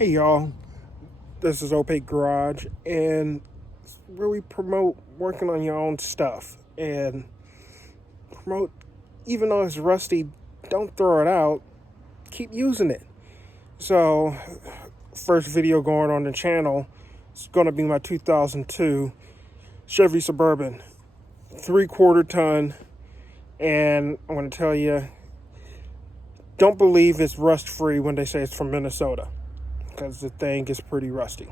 Hey y'all, this is Opaque Garage, and it's where we promote working on your own stuff and promote, even though it's rusty, don't throw it out, keep using it. So, first video going on the channel is going to be my 2002 Chevy Suburban, 3/4 ton, and I'm going to tell you, don't believe it's rust free when they say it's from Minnesota, because the thing is pretty rusty.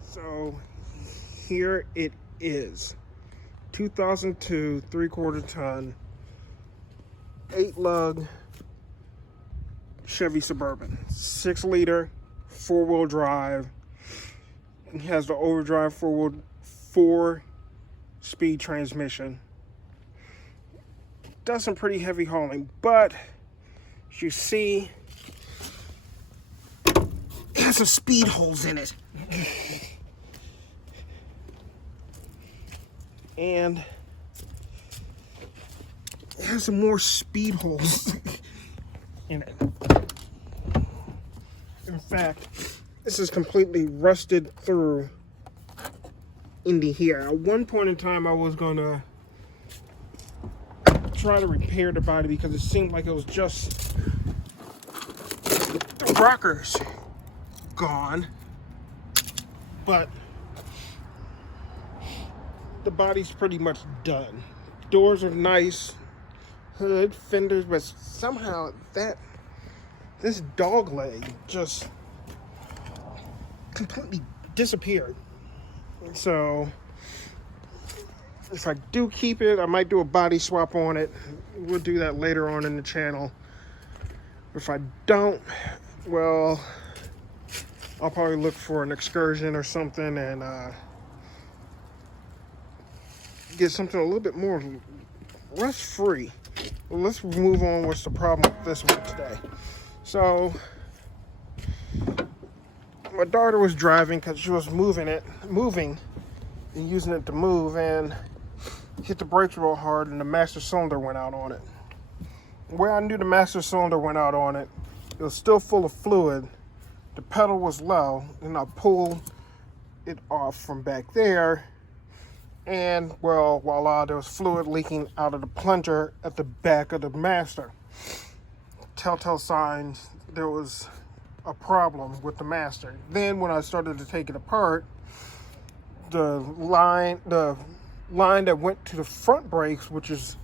So here it is, 2002 3/4 ton 8 lug Chevy Suburban, 6-liter, 4-wheel drive. It has the overdrive 4-speed transmission. Does some pretty heavy hauling, but as you see, it has some speed holes in it. And it has some more speed holes in it. In fact, this is completely rusted through into here. At one point in time, I was gonna try to repair the body because it seemed like it was just the rockers gone, but the body's pretty much done. Doors are nice, hood, fenders, but somehow this dog leg just completely disappeared. So if I do keep it, I might do a body swap on it. We'll do that later on in the channel. If I don't, well, I'll probably look for an excursion or something and get something a little bit more rust-free. Well, let's move on. What's the problem with this one today? So, my daughter was driving because she was moving and using it to move, and hit the brakes real hard, and the master cylinder went out on it. Where I knew the master cylinder went out on it, it was still full of fluid. The pedal was low, and I pulled it off from back there, and well, voila, there was fluid leaking out of the plunger at the back of the master. Telltale signs there was a problem with the master. Then when I started to take it apart, the line that went to the front brakes, which is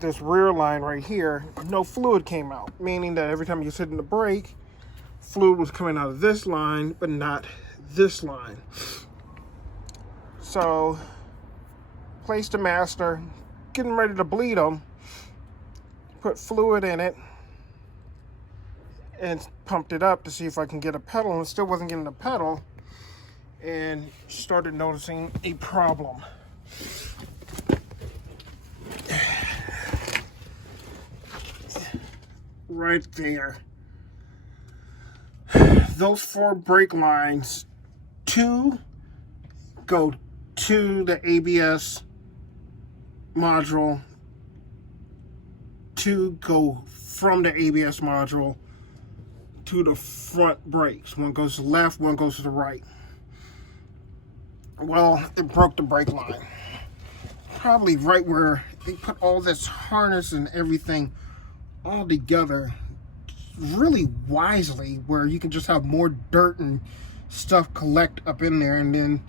this rear line right here, no fluid came out, meaning that every time you was hitting the brake, fluid was coming out of this line, but not this line. So, placed the master, getting ready to bleed them, put fluid in it, and pumped it up to see if I can get a pedal, and still wasn't getting a pedal, and started noticing a problem. Right there. Those 4 brake lines, 2 go to the ABS module, 2 go from the ABS module to the front brakes. One goes to the left, one goes to the right. Well, it broke the brake line. Probably right where they put all this harness and everything all together really wisely, where you can just have more dirt and stuff collect up in there, and then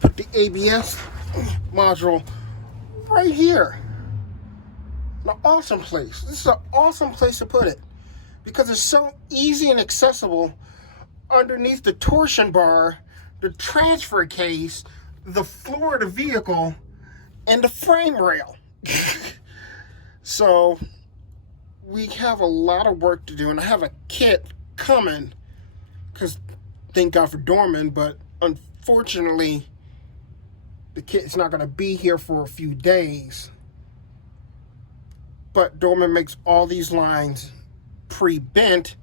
put the ABS module right here. An awesome place. This is an awesome place to put it because it's so easy and accessible underneath the torsion bar, the transfer case, the floor of the vehicle, and the frame rail. So we have a lot of work to do, and I have a kit coming because thank God for Dorman, but unfortunately the kit's not going to be here for a few days. But Dorman makes all these lines pre-bent,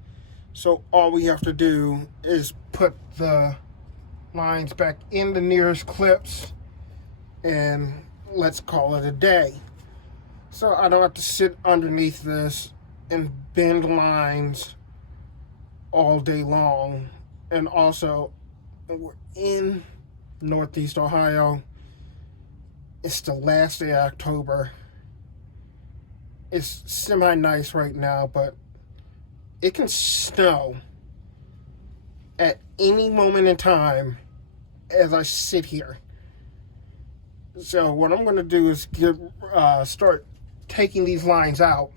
so all we have to do is put the lines back in the nearest clips and let's call it a day. So I don't have to sit underneath this and bend lines all day long. And also, we're in Northeast Ohio. It's the last day of October. It's semi-nice right now, but it can snow at any moment in time as I sit here. So what I'm going to do is start taking these lines out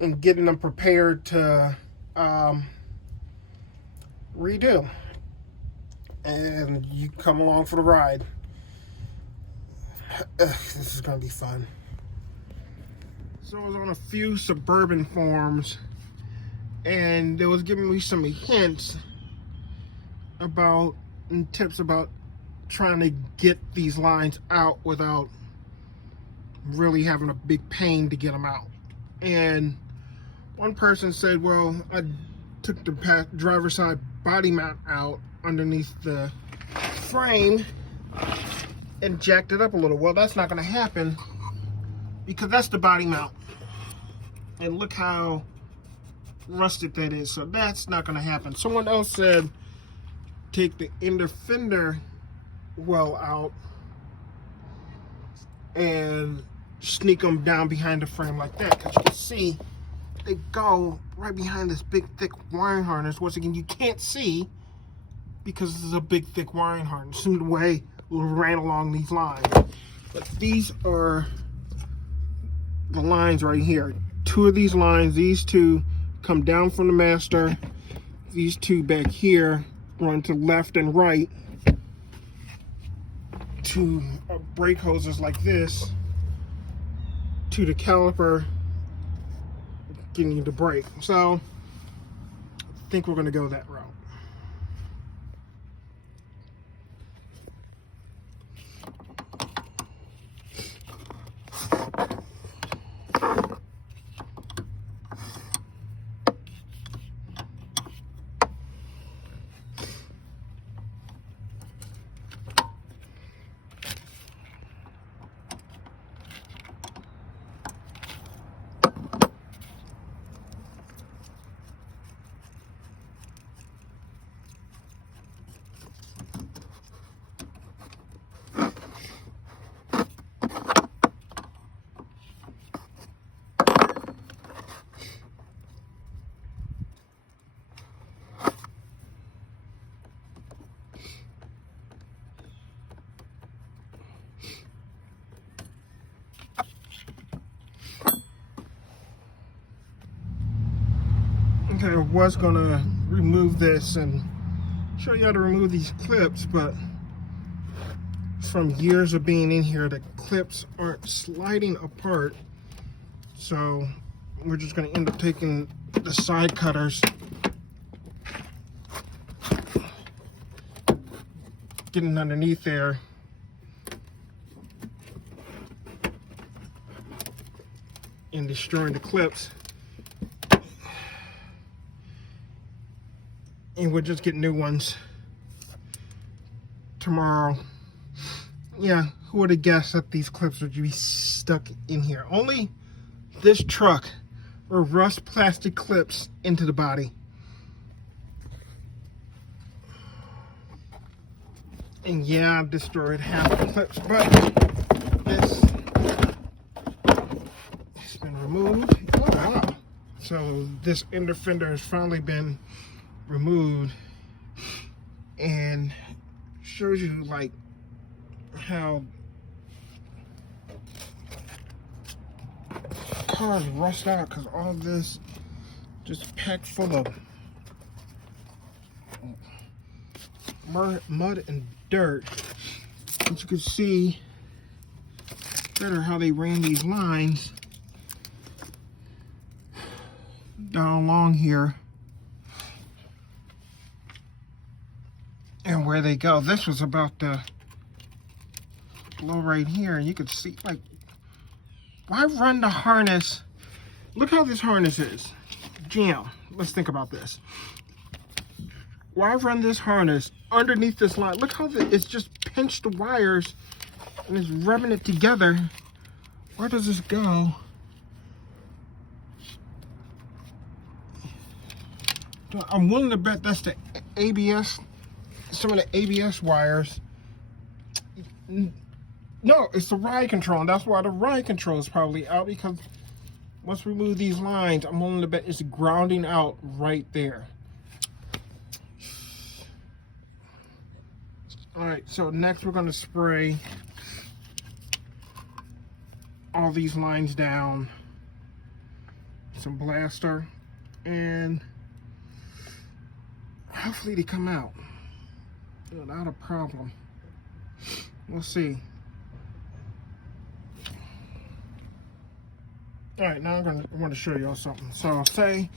and getting them prepared to redo. And you come along for the ride. This is going to be fun. So I was on a few Suburban forums, and they was giving me some hints about and tips about trying to get these lines out without really having a big pain to get them out. And one person said, well, I took the driver's side body mount out underneath the frame and jacked it up a little. Well, that's not going to happen because that's the body mount. And look how rusted that is. So that's not going to happen. Someone else said take the inner fender well out and sneak them down behind the frame like that. Because you can see they go right behind this big thick wiring harness. Once again, you can't see because this is a big thick wiring harness. The way we ran along these lines. But these are the lines right here. Two of these lines, these two come down from the master. These two back here run to left and right to brake hoses like this to the caliper getting you to brake. So I think we're going to go that route. Okay, I was gonna remove this and show you how to remove these clips, but from years of being in here, the clips aren't sliding apart. So we're just gonna end up taking the side cutters, getting underneath there, and destroying the clips. And we'll just get new ones tomorrow. Yeah, who would have guessed that these clips would be stuck in here? Only this truck or rust plastic clips into the body. And yeah, I destroyed half the clips, but this has been removed. Oh wow. So this inner fender has finally been removed, and shows you like how cars rust out because all this just packed full of mud and dirt. As you can see better how they ran these lines down along here and where they go. This was about to blow right here, and you could see, like, why run the harness? Look how this harness is. Jam. Let's think about this. Why run this harness underneath this line? Look how it's just pinched the wires and it's rubbing it together. Where does this go? I'm willing to bet that's the ABS, some of the ABS wires. No, it's the ride control, and that's why the ride control is probably out, because once we move these lines, I'm willing to bet it's grounding out right there. All right, so next we're going to spray all these lines down, some blaster, and hopefully they come out without a problem. We'll see. All right, now I want to show y'all something. So say,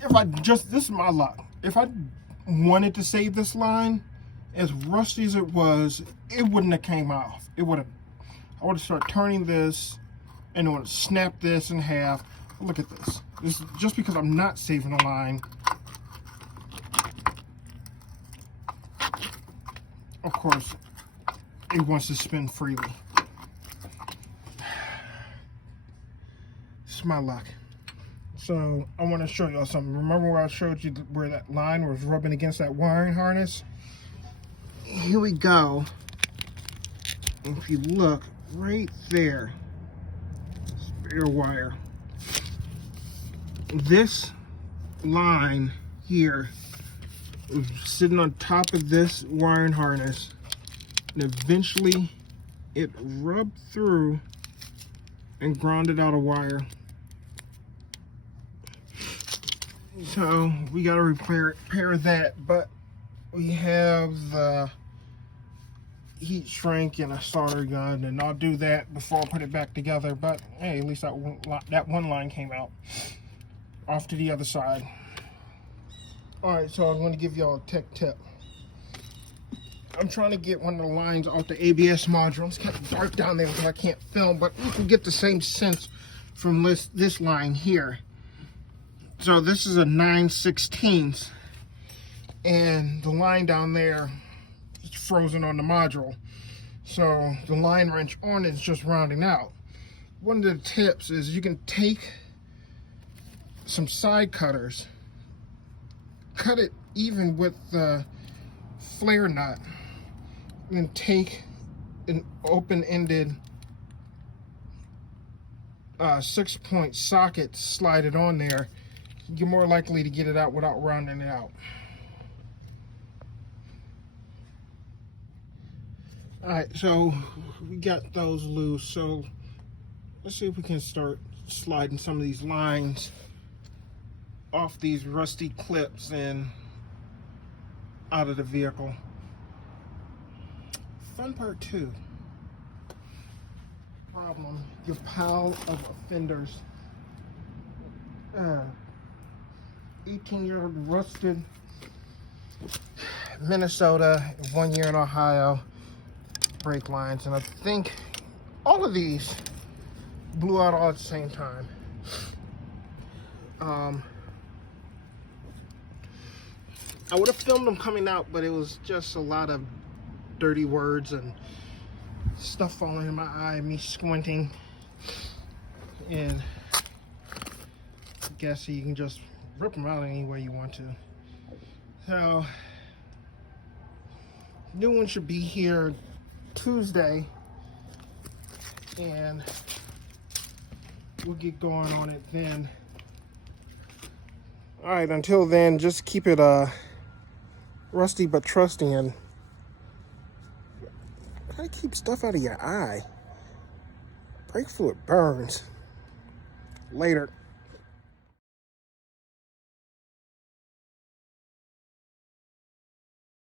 if I just, this is my luck. If I wanted to save this line, as rusty as it was, it wouldn't have came off. I would have started turning this, and it would have snapped this in half. Look at this. This is just because I'm not saving the line. Of course, it wants to spin freely. It's my luck. So I want to show y'all something. Remember where I showed you where that line was rubbing against that wiring harness? Here we go. If you look right there, spare wire. This line here was sitting on top of this wiring harness, and eventually it rubbed through and grounded out a wire. So we got to repair that, but we have the heat shrink and a solder gun, and I'll do that before I put it back together. But hey, at least that one line came out. Off to the other side. All right, so I'm going to give y'all a tech tip. I'm trying to get one of the lines off the ABS module. It's kind of dark down there because I can't film, but you can get the same sense from this line here. So this is a 9/16, and the line down there is frozen on the module. So the line wrench on it is just rounding out. One of the tips is you can take some side cutters, cut it even with the flare nut, and then take an open-ended 6-point socket, slide it on there. You're more likely to get it out without rounding it out. All right, so we got those loose. So let's see if we can start sliding some of these lines off these rusty clips and out of the vehicle. Fun part 2. Problem, your pile of offenders. 18-year-old rusted Minnesota, 1 year in Ohio brake lines, and I think all of these blew out all at the same time. I would have filmed them coming out, but it was just a lot of dirty words and stuff falling in my eye, me squinting, and I guess you can just rip them out any way you want to. So, new one should be here Tuesday, and we'll get going on it then. All right, until then, just keep it rusty but trusty, and try to keep stuff out of your eye. Brake fluid burns. Later.